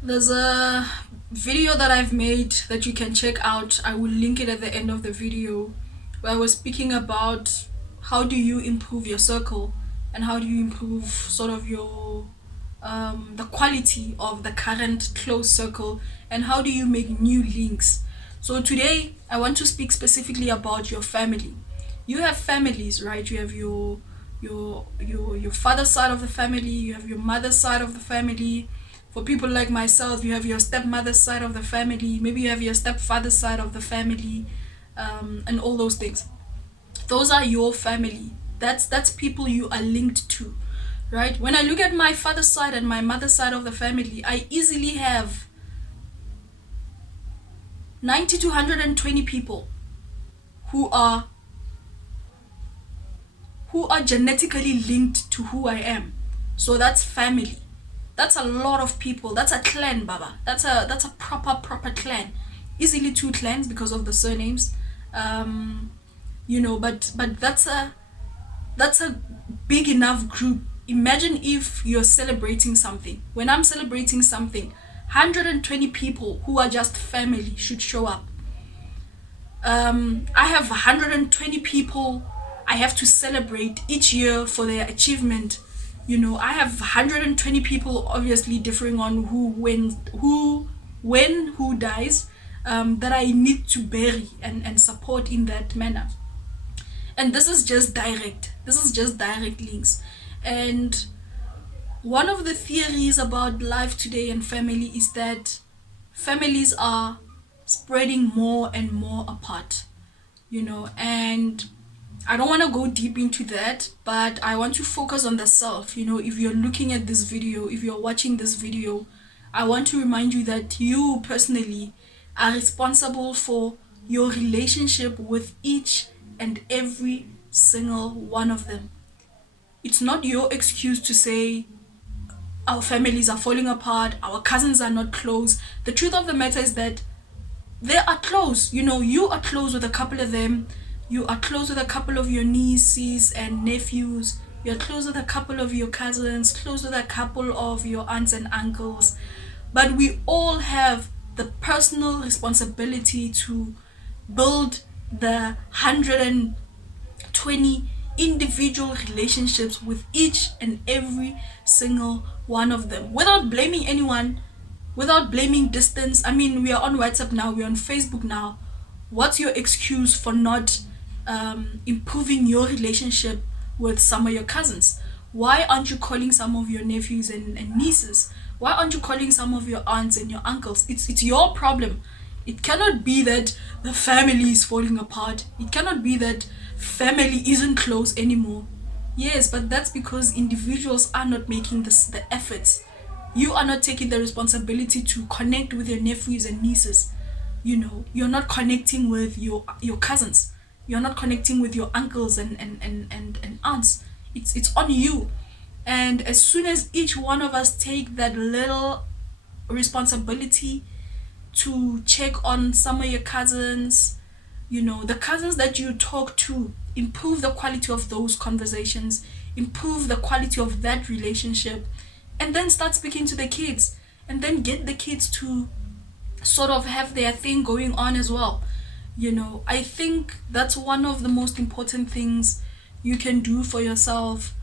There's a video that I've made that you can check out. I will link it at the end of the video, where I was speaking about how do you improve your circle and how do you improve sort of your the quality of the current close circle, and how do you make new links. So today I want to speak specifically about your family. You have families, right? You have your father's side of the family, you have your mother's side of the family. For people like myself, you have your stepmother's side of the family, maybe you have your stepfather's side of the family, and all those things. Those are your family. That's people you are linked to, right? When I look at my father's side and my mother's side of the family, I easily have 90 to 120 people who are genetically linked to who I am. So that's family. That's a lot of people. That's a clan, Baba. That's a proper clan. Easily two clans because of the surnames. Um, but that's a big enough group. Imagine if you're celebrating something. When I'm celebrating something, 120 people who are just family should show up. I have 120 people I have to celebrate each year for their achievement. I have 120 people, obviously differing on who dies, that I need to bury and support in that manner. And this is just direct. This is just direct links. And one of the theories about life today and family is that families are spreading more and more apart, and I don't want to go deep into that, but I want to focus on the self. If you're looking at this video, if you're watching this video, I want to remind you that you personally are responsible for your relationship with each and every single one of them. It's not your excuse to say our families are falling apart, our cousins are not close. The truth of the matter is that they are close. You are close with a couple of them. You are close with a couple of your nieces and nephews. You're close with a couple of your cousins, close with a couple of your aunts and uncles. But we all have the personal responsibility to build the 120 individual relationships with each and every single one of them without blaming anyone, without blaming distance. I mean, we are on WhatsApp now, we're on Facebook now. What's your excuse for not improving your relationship with some of your cousins? Why aren't you calling some of your nephews and nieces? Why aren't you calling some of your aunts and your uncles? It's your problem. It cannot be that the family is falling apart. It cannot be that family isn't close anymore. Yes, but that's because individuals are not making the efforts. You are not taking the responsibility to connect with your nephews and nieces. You're not connecting with your cousins. You're not connecting with your uncles and aunts. It's on you. And as soon as each one of us take that little responsibility to check on some of your cousins, the cousins that you talk to, improve the quality of those conversations, improve the quality of that relationship, and then start speaking to the kids, and then get the kids to sort of have their thing going on as well. I think that's one of the most important things you can do for yourself.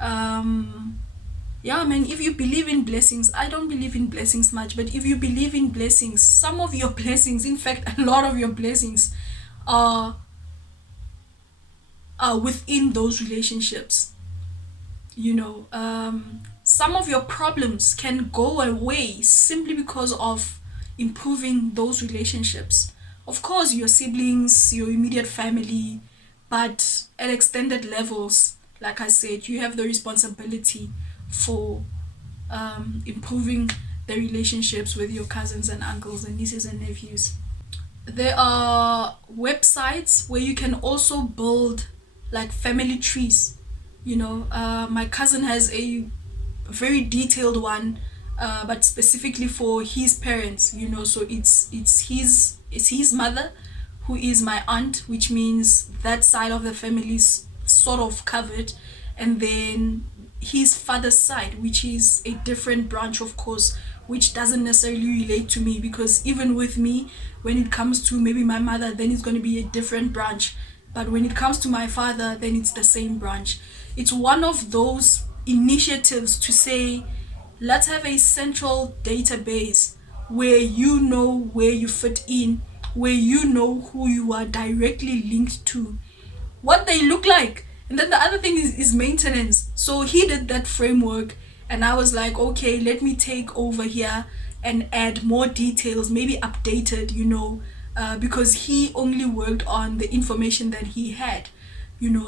Yeah, man, if you believe in blessings, I don't believe in blessings much, but if you believe in blessings, some of your blessings, in fact, a lot of your blessings are within those relationships. Some of your problems can go away simply because of improving those relationships. Of course, your siblings, your immediate family, but at extended levels, like I said, you have the responsibility for improving the relationships with your cousins and uncles and nieces and nephews. There are websites where you can also build like family trees. My cousin has a very detailed one, but specifically for his parents. So it's his mother who is my aunt, which means that side of the family is sort of covered, and then his father's side, which is a different branch, of course, which doesn't necessarily relate to me, because even with me, when it comes to maybe my mother, then it's going to be a different branch. But when it comes to my father, then it's the same branch. It's one of those initiatives to say, let's have a central database where you know where you fit in, where you know who you are directly linked to, what they look like. And then the other thing is maintenance. So he did that framework, and I was like, okay, let me take over here and add more details, maybe updated, because he only worked on the information that he had,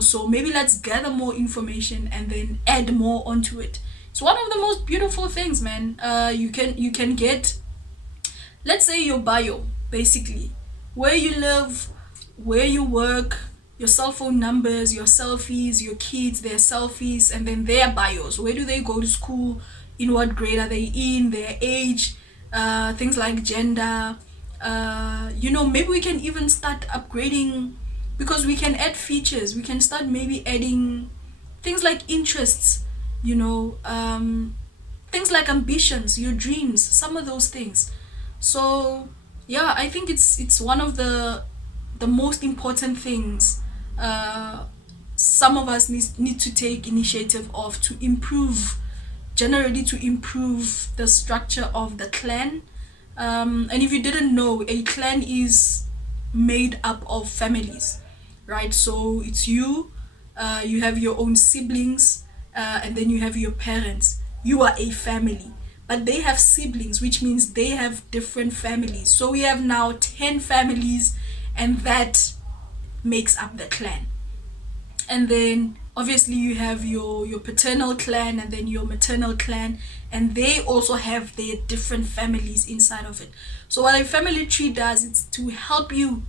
so maybe let's gather more information and then add more onto it. It's one of the most beautiful things, man. You can get, let's say, your bio, basically, where you live, where you work, your cell phone numbers, your selfies, your kids, their selfies, and then their bios. Where do they go to school? In what grade are they in? Their age, things like gender. Maybe we can even start upgrading, because we can add features. We can start maybe adding things like interests, things like ambitions, your dreams, some of those things. So yeah, I think it's one of the most important things some of us need to take initiative of, to improve, generally to improve the structure of the clan. And if you didn't know, a clan is made up of families, right? So it's you have your own siblings, and then you have your parents. You are a family, but they have siblings, which means they have different families. So we have now 10 families, and that makes up the clan. And then obviously you have your paternal clan, and then your maternal clan, and they also have their different families inside of it. So what a family tree does, it's to help you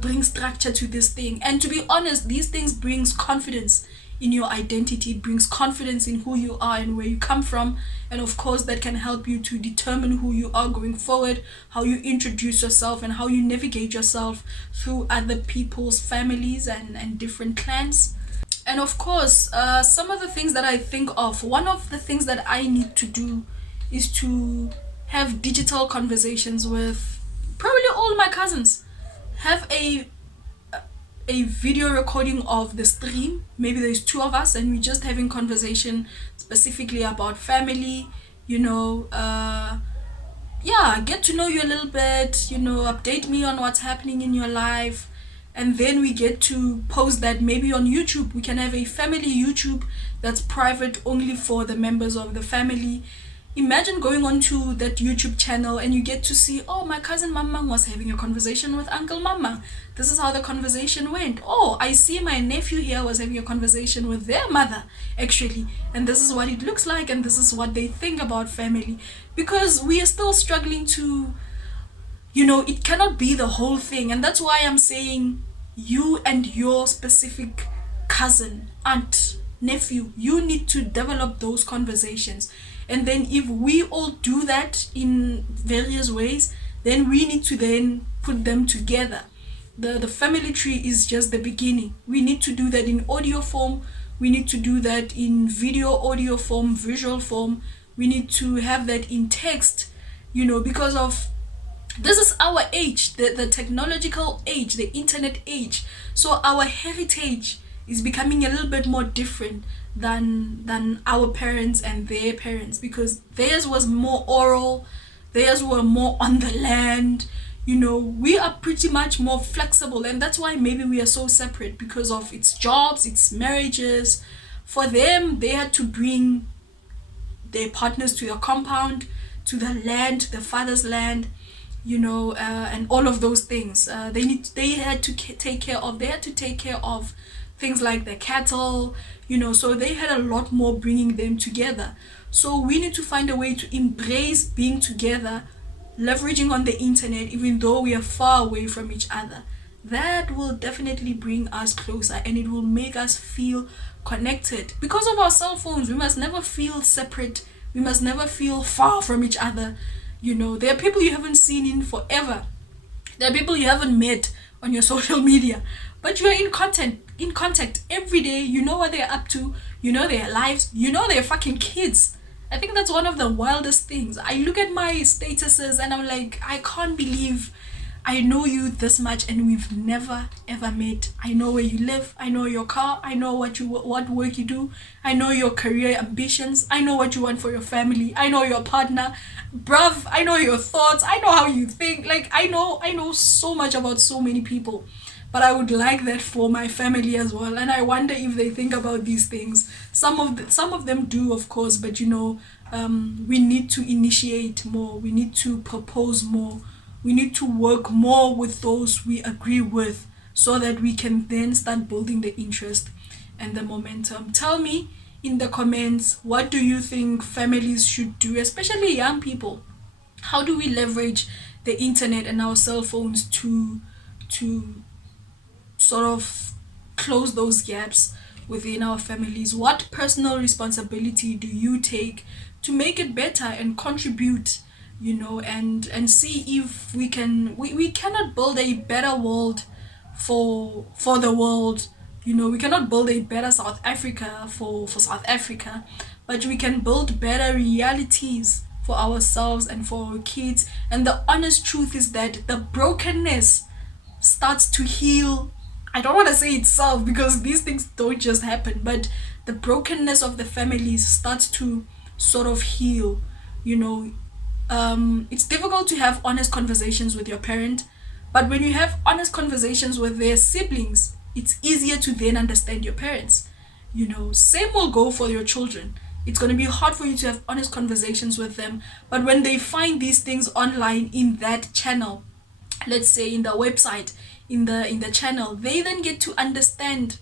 bring structure to this thing. And to be honest, these things brings confidence in your identity. It brings confidence in who you are and where you come from, and of course that can help you to determine who you are going forward, how you introduce yourself, and how you navigate yourself through other people's families and different clans. And of course, some of the things that I think of, one of the things that I need to do is to have digital conversations with probably all my cousins. Have a video recording of the stream. Maybe there's two of us and we're just having conversation specifically about family, yeah, get to know you a little bit, update me on what's happening in your life. And then we get to post that maybe on YouTube. We can have a family YouTube that's private only for the members of the family. Imagine going onto that YouTube channel and you get to see, oh, my cousin Mamang was having a conversation with Uncle Mamang. This is how the conversation went. Oh, I see my nephew here was having a conversation with their mother, actually. And this is what it looks like, and this is what they think about family. Because we are still struggling to, it cannot be the whole thing. And that's why I'm saying you and your specific cousin, aunt, nephew, you need to develop those conversations. And then if we all do that in various ways, then we need to then put them together. The family tree is just the beginning. We need to do that in audio form. We need to do that in video, audio form, visual form. We need to have that in text, because of this is our age, the technological age, the internet age. So our heritage is becoming a little bit more different than our parents and their parents, because theirs was more oral, theirs were more on the land. We are pretty much more flexible, and that's why maybe we are so separate, because of its jobs, its marriages. For them, they had to bring their partners to your compound, to the land, to the father's land, and all of those things. They had to take care of things like the cattle, so they had a lot more bringing them together. So we need to find a way to embrace being together, leveraging on the internet, even though we are far away from each other. That will definitely bring us closer, and it will make us feel connected. Because of our cell phones, we must never feel separate. We must never feel far from each other. There are people you haven't seen in forever. There are people you haven't met on your social media, but you are in contact every day. You know what they're up to, their lives, their fucking kids. I think that's one of the wildest things. I look at my statuses and I'm like, I can't believe I know you this much and we've never ever met. I know where you live, I know your car, I know what work you do, I know your career ambitions, I know what you want for your family, I know your partner. Bruv, I know your thoughts, I know how you think. Like I know so much about so many people. But I would like that for my family as well, and I wonder if they think about these things. Some of them do, of course, but we need to initiate more. We need to propose more. We need to work more with those we agree with, so that we can then start building the interest and the momentum. Tell me in the comments, what do you think families should do, especially young people? How do we leverage the internet and our cell phones to sort of close those gaps within our families? What personal responsibility do you take to make it better and contribute, and see if we cannot build a better world for the world. We cannot build a better South Africa for South Africa, but we can build better realities for ourselves and for our kids. And the honest truth is that the brokenness starts to heal. I don't want to say itself, because these things don't just happen, but the brokenness of the families starts to sort of heal. You know, it's difficult to have honest conversations with your parent, but when you have honest conversations with their siblings, it's easier to then understand your parents. Same will go for your children. It's going to be hard for you to have honest conversations with them, but when they find these things online in that channel, let's say in the website, in the channel, they then get to understand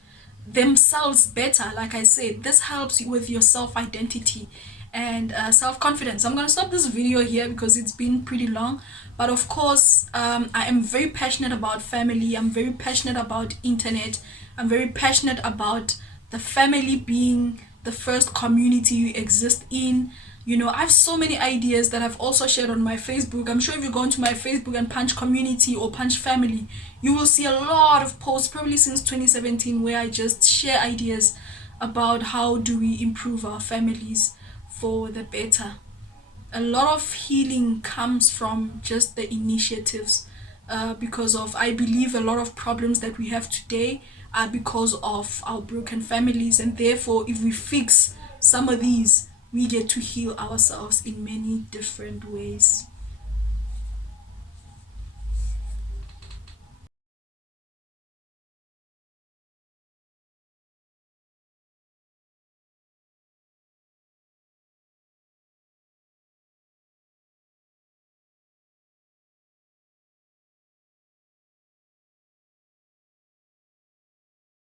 themselves better. Like I said, this helps you with your self identity and self-confidence. I'm going to stop this video here because it's been pretty long, but of course, I am very passionate about family. I'm very passionate about internet. I'm very passionate about the family being the first community you exist in. I have so many ideas that I've also shared on my Facebook. I'm sure if you go into my Facebook and punch community or punch family, you will see a lot of posts, probably since 2017, where I just share ideas about how do we improve our families for the better. A lot of healing comes from just the initiatives, because of, I believe, a lot of problems that we have today are because of our broken families, and therefore if we fix some of these, we get to heal ourselves in many different ways.